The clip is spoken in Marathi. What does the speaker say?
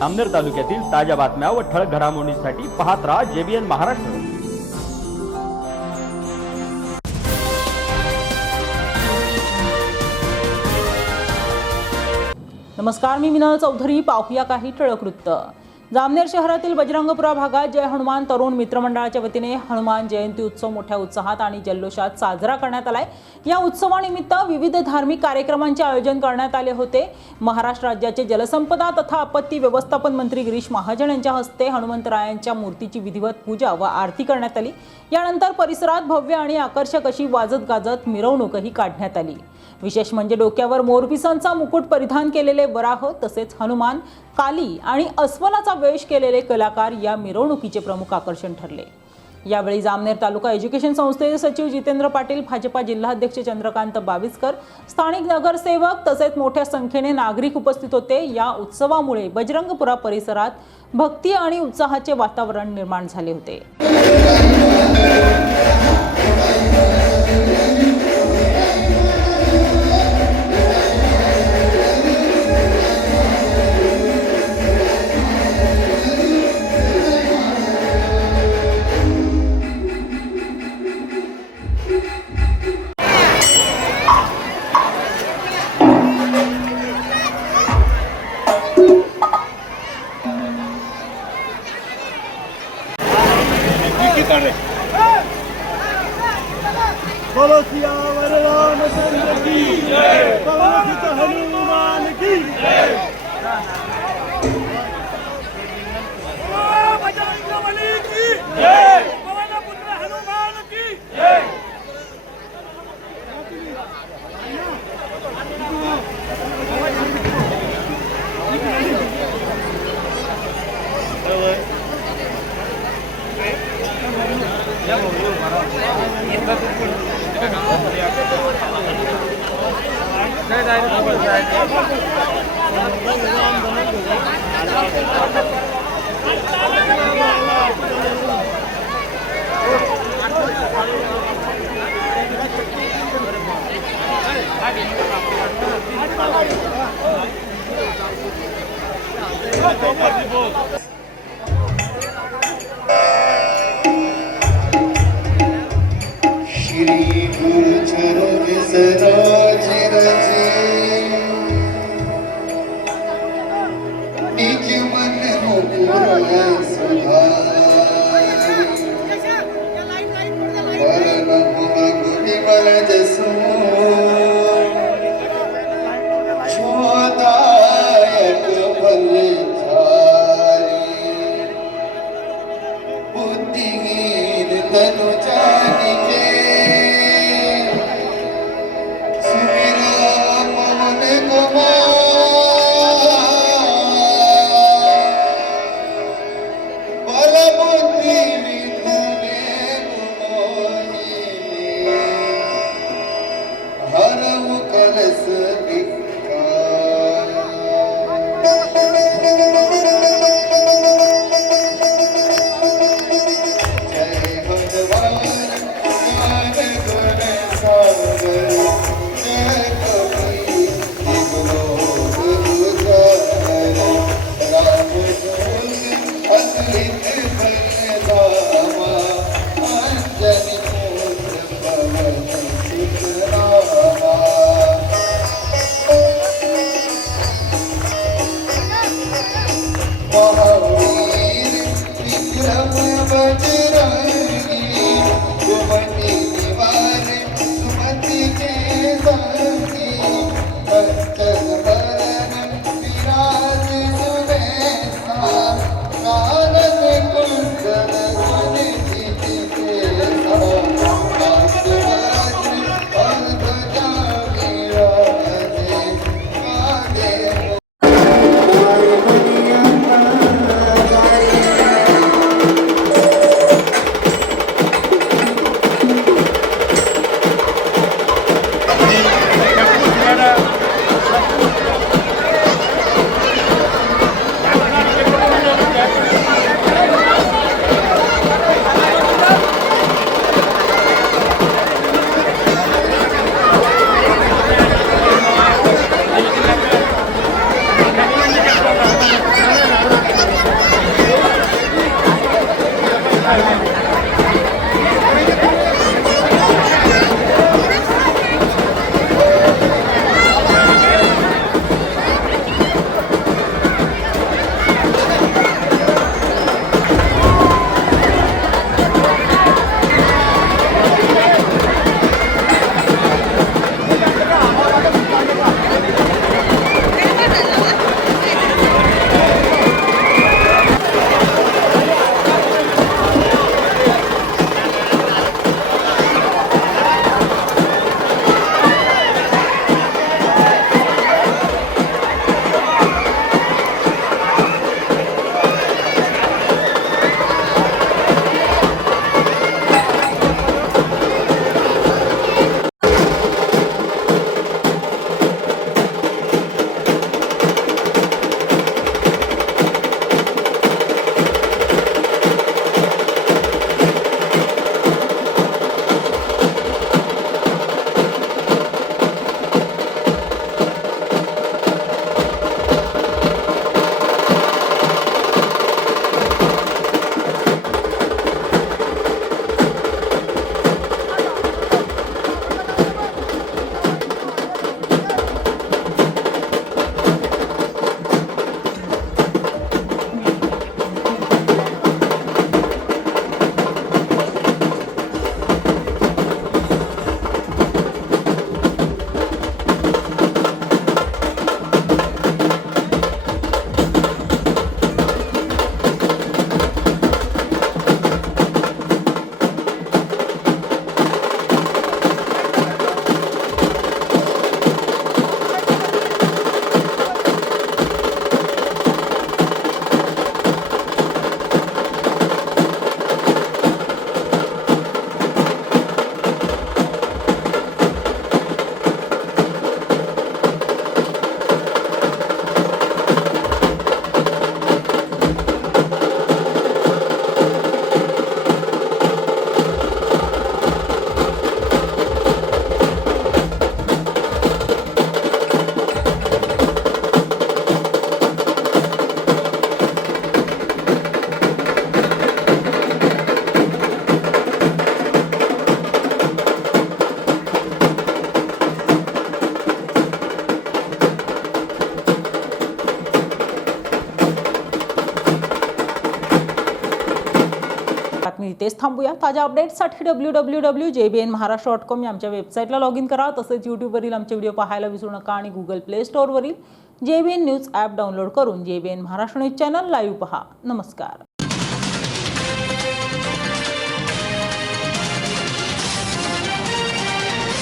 जामनेर तालुक्यातील ताज्या बातम्या व ठळक घडामोडींसाठी पाहत राहा JBN महाराष्ट्र। नमस्कार, मी मिनल चौधरी। पाहूया काही ठळक वृत्त। जामनेर शहरातील बजरंगपुरा भागात जय हनुमान तरुण मित्रमंडळाच्या वतीने हनुमान जयंती उत्सव मोठ्या उत्साहात आणि जल्लोषात साजरा करण्यात आलाय। या उत्सवानिमित्त विविध धार्मिक कार्यक्रमांचे आयोजन करण्यात आले होते। महाराष्ट्र राज्याचे जलसंपदा तथा आपत्ती व्यवस्थापन मंत्री गिरीश महाजन यांच्या हस्ते हनुमंतरायांच्या मूर्तीची विधिवत पूजा व आरती करण्यात आली। यानंतर परिसरात भव्य आणि आकर्षक अशी वाजत गाजत मिरवणूकही काढण्यात आली। विशेष म्हणजे डोक्यावर मोरपिसांचा मुकुट परिधान केलेले वराह तसेच हनुमान, काली आणि अस्वलाचा वेश केलेले कलाकार या मिरवणुकीचे प्रमुख आकर्षण ठरले। यावेळी जामनेर तालुका एज्युकेशन संस्थेचे सचिव जितेंद्र पाटील, भाजपा जिल्हाध्यक्ष चंद्रकांत बाविस्कर, स्थानिक नगरसेवक तसेच मोठ्या संख्येने नागरिक उपस्थित होते। या उत्सवामुळे बजरंगपुरा परिसरात भक्ती आणि उत्साहाचे वातावरण निर्माण झाले होते। बोलो सियावर रामचंद्र की जय, बोलो सीता हनुमान की जय, बोलो बजरंगबली की जय, बोलो पुत्र हनुमान की जय। श्री गुरु चरण सराज रचे, निज मन मुकुर सुधार, परम गुणिमल जसो, शोदायक फलचारी, बुद्धिहीन तनु जानिके, इथेच थांबूया. ताज्या अपडेट्ससाठी www.jbnmaharashtra.com या आमच्या वेबसाईटला लॉग इन करा. तसेच यूट्यूबवरील आमचे व्हिडिओ पाहायला विसरू नका आणि गुगल प्ले स्टोअरवरील JBN न्यूज ॲप डाउनलोड करून JBN Maharashtra news channel live पहा. नमस्कार.